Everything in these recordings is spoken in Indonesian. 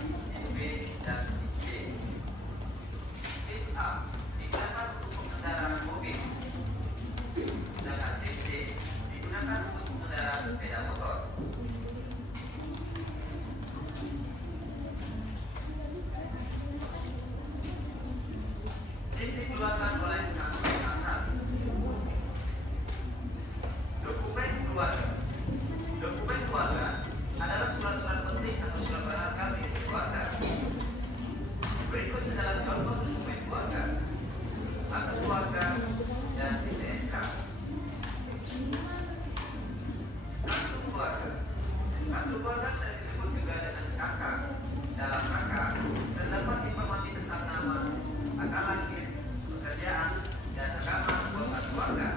SIM B, dan SIM C. SIM A digunakan untuk pengendaraan mobil, sedangkan SIM C digunakan untuk pengendara sepeda motor. SIM dikeluarkan oleh kantor kasar. Dokumen keluarga. Dokumen keluarga adalah surat-surat penting atau surat berharga milik keluarga. Berikut adalah contoh dokumen keluarga: akte keluarga dan STNK. Kartu keluarga. Kartu keluarga sering disebut juga dengan KK. Dalam KK terdapat informasi tentang nama, tanggal lahir, pekerjaan, dan agama anggota keluarga.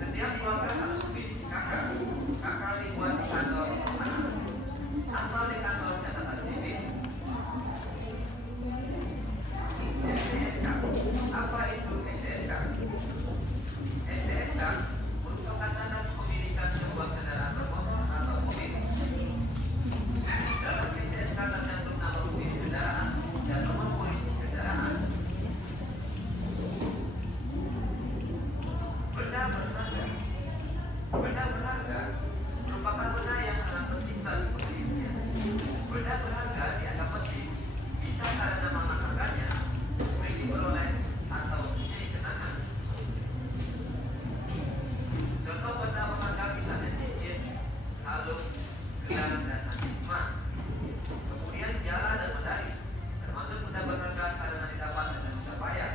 Setiap keluarga harus memiliki KK. KK dibuat di kantor perumahan atau di kantor catatan sipil. STNK. Apa itu STNK? STNK merupakan tanda kepemilikan sebuah kendaraan bermotor atau mobil. Dalam STNK tercantum nama pemilik kendaraan dan nomor polisi kendaraan. Benda berharga. Benda berharga merupakan benda yang sangat penting bagi pemiliknya. Benda berharga dianggap penting bisa karena mahal harganya, sulit diperoleh, atau mempunyai kenangan. Contoh benda berharga misalnya cincin, kalung, gelar, dan antik emas. Kemudian piala dan medali, termasuk benda berharga karena didapat dengan susah payah.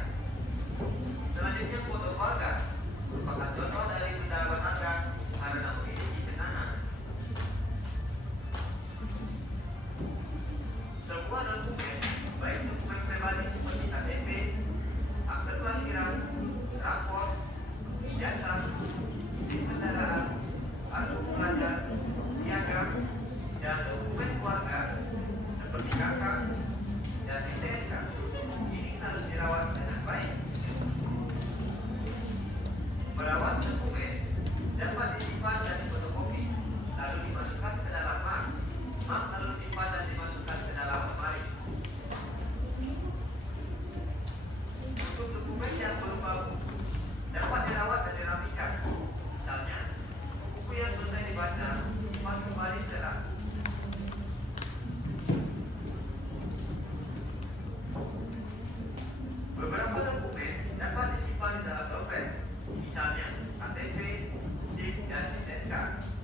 Selanjutnya foto keluarga merupakan contoh dari benda berharga karena memiliki kenangan. Sebuah dokumen, baik dokumen pribadi seperti KTP, akte kelahiran, rapor, ijazah, SIM kendaraan, kartu pelajar, piagam, dan dokumen keluarga seperti KK dan STNK, ini harus dirawat dengan baik. Merawat dokumen dapat disimpan dan difotokopi, lalu dimasukkan ke dalam mak lalu disimpan dan dimasukkan ke dalam lemari. Untuk dokumen yang berupa buku dapat dirawat dan dirapikan. Misalnya, buku yang selesai dibaca disimpan kembali ke rak. Beberapa dokumen dapat disimpan di dalam dompet. Misalnya, KTP, SIM, dan STNK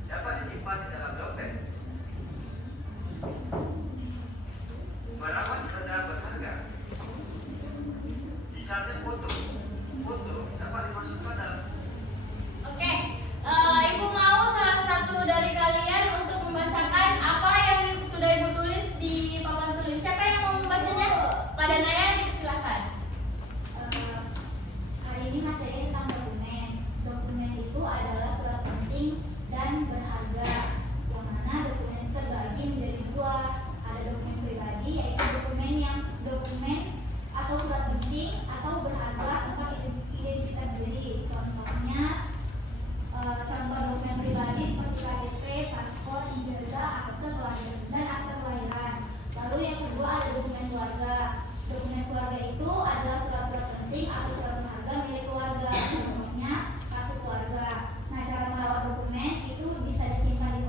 dapat disimpan di dalam dompet. Merawat benda berharga. Misalnya foto. Foto dapat dimasukkan dalam. Oke, Ibu mau salah satu dari kalian untuk membacakan apa yang sudah Ibu tulis di papan tulis. Siapa yang mau membacanya? Pada Naya, silakan. Hari ini materi tentang dokumen. Dokumen itu adalah surat penting dan berharga, yang mana dokumen itu terbagi menjadi dua. Ada dokumen pribadi, yaitu dokumen atau surat penting atau berharga tentang identitas diri. Contohnya, contoh dokumen pribadi seperti KTP, paspor, ijazah, akte kelahiran dan akte kelahiran. Lalu yang kedua ada dokumen keluarga. Dokumen keluarga itu adalah surat-surat penting atau surat berharga milik keluarga. Contohnya kartu keluarga. Nah, cara merawat dokumen itu bisa disimpan,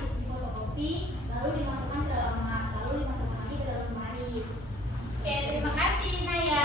difotokopi, lalu dimasukkan ke dalam mak, lalu dimasukkan lagi ke dalam lemari. Oke, terima kasih Naya.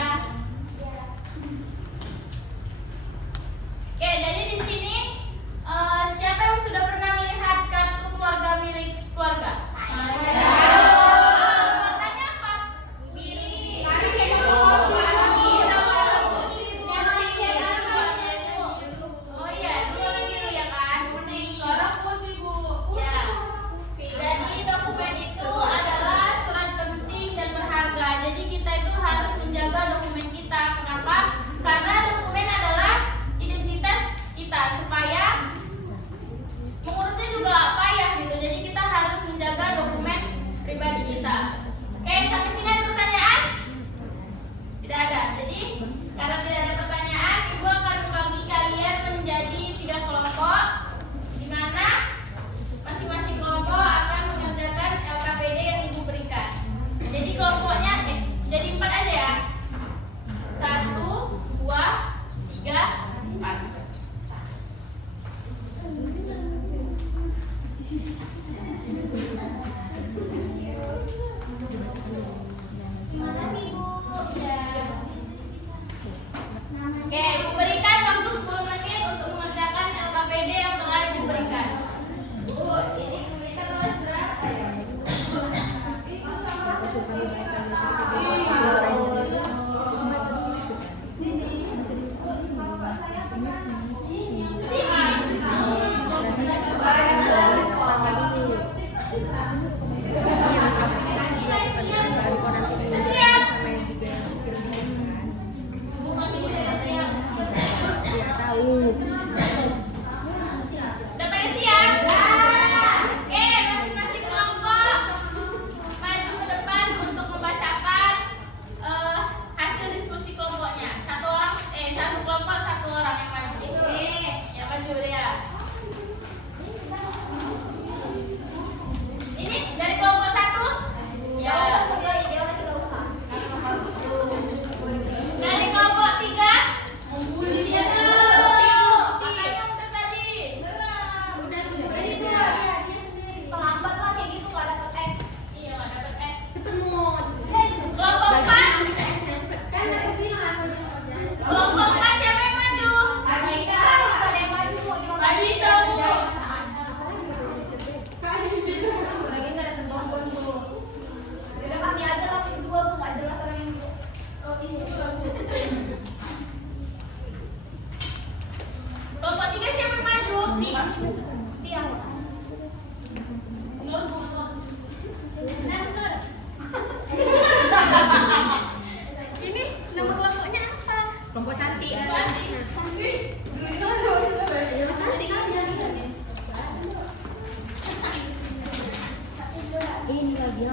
Ini lagi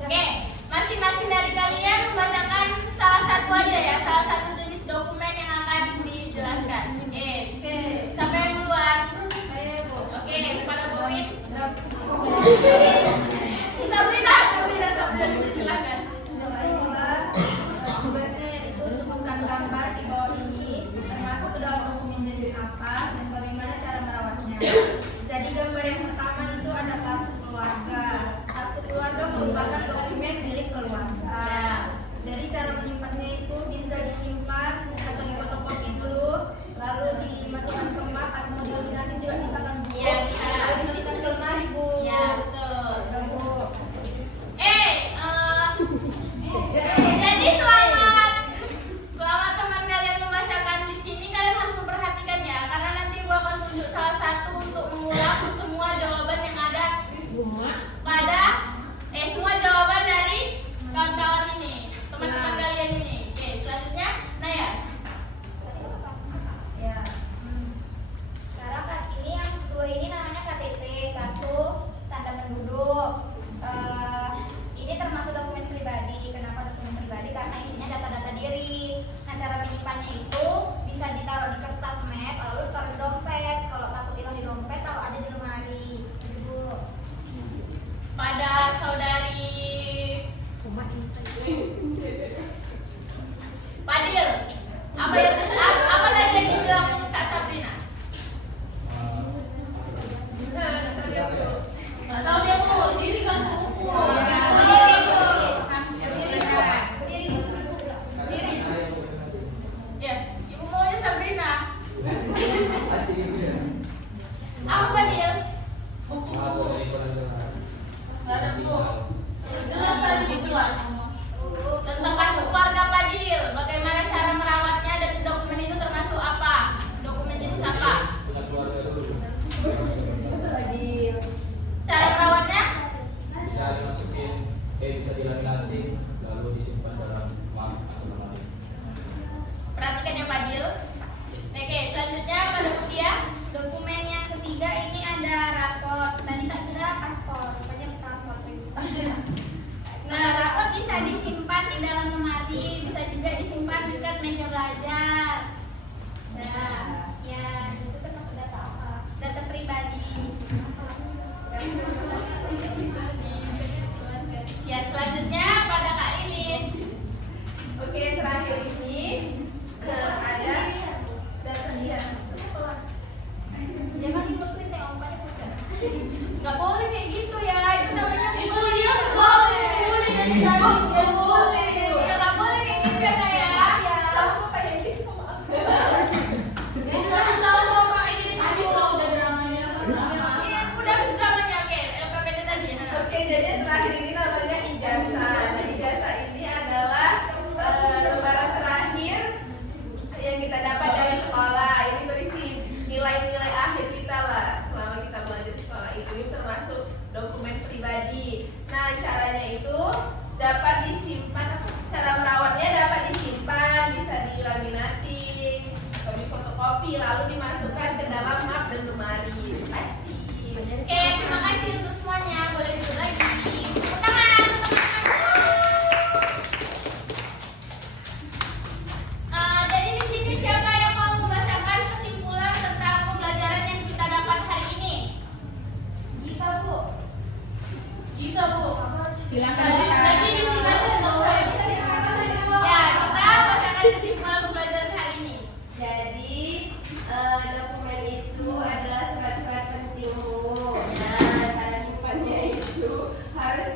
Oke, masing-masing dari kalian membacakan salah satu aja ya, salah satu jenis dokumen yang akan dijelaskan. Oke, siapa yang duluan? Oke, pada Bobin. Sabrina dulu silakan. Tugasnya itu sebutkan gambar di bawah ini, termasuk ke dalam dokumen jenis apa dan bagaimana cara merawatnya. Jadi gambar yang pertama itu ada kartu keluarga. Kartu keluarga merupakan dokumen milik keluarga. Jadi cara menyimpannya itu bisa disimpan atau difotokopi dulu, lalu dimasukkan ke map atau dilaminasi juga bisa kan? Iya, bisa. Lalu dimasukkan ke lemari, Bu. Ya, betul. Bisa, Bu. Jadi selamat teman kalian membacakan di sini. Kalian harus memperhatikan ya, karena nanti gua akan tunjuk salah satu untuk mengulang semua jawaban yang ada pada semua jawaban dari kawan-kawan ini, teman-teman kalian ini. Oke, selanjutnya Naya. Ya. Sekarang kan ini yang kedua ini namanya KTP, kartu tanda penduduk. Ini termasuk dokumen pribadi. Kenapa dokumen pribadi? Karena isinya data-data diri. Nah, cara menyimpannya itu bisa ditaruh di kertas map, lalu ditaruh di dompet. Kalau takut hilang di dompet, taruh aja di lemari. Ibu. Pada saudari Padil, apa tadi yang dibilang Kak Sabrina? Nggak tahu dia Bu, diri kamu ukur. Diri. Ya, ibu maunya Sabrina. Apa Padil? Ada Bu. Jelas tadi jelas. Tentang kartu keluarga Padil, bagaimana cara merawatnya dan dokumen itu termasuk apa? Dokumen jenis apa? Cara merawatnya? Bisa dimasukin, bisa dilaminating, lalu disimpan dalam map atau lemari. Perhatikan ya Padil. Oke, selanjutnya pada Mutia. Dokumen yang ketiga ini ada raport. Tadi tak kira paspor, rupanya raport. Nah, raport bisa disimpan di dalam lemari, bisa juga disimpan dekat meja belajar. Nah, ya itu termasuk data apa? Data pribadi. Ya, selanjutnya pada Kak Ilis. Oke, terakhir ini ada data dia. Jangan muslim tengok ompanya pucat. Nggak boleh kayak gitu ya, itu namanya bully. Boleh. Ya nggak boleh kayak gitu ya Kak ya. Kamu kayak gitu sama aku. Kasih tahu mau Kak Ilis. Udah dramanya. Udah habis dramanya, oke. LPPD tadi. Oke, jadi yang terakhir ini namanya ijazah. Nah, ijazah ini adalah lembaran terakhir yang kita dapat dari sekolah. Ini berisi nilai-nilai akhir kita lah selama kita belajar di sekolah itu. Ini termasuk dokumen pribadi. Nah, caranya itu dapat disimpan. Cara merawatnya dapat disimpan, bisa dilaminating, atau difotokopi, lalu dimasukkan ke dalam map dan lemari. Terima kasih. Oke, terima kasih untuk semuanya. Boleh duduk lagi. Tepuk tangan, jadi di sini siapa yang mau membacakan kesimpulan tentang pembelajaran yang kita dapat hari ini? Kita, Bu. Silakan. Lagi di sini ya, kita bacakan kesimpulan pembelajaran hari ini. Jadi dokumen itu adalah surat-surat penting, Bu. Nah, cara nyimpannya itu harus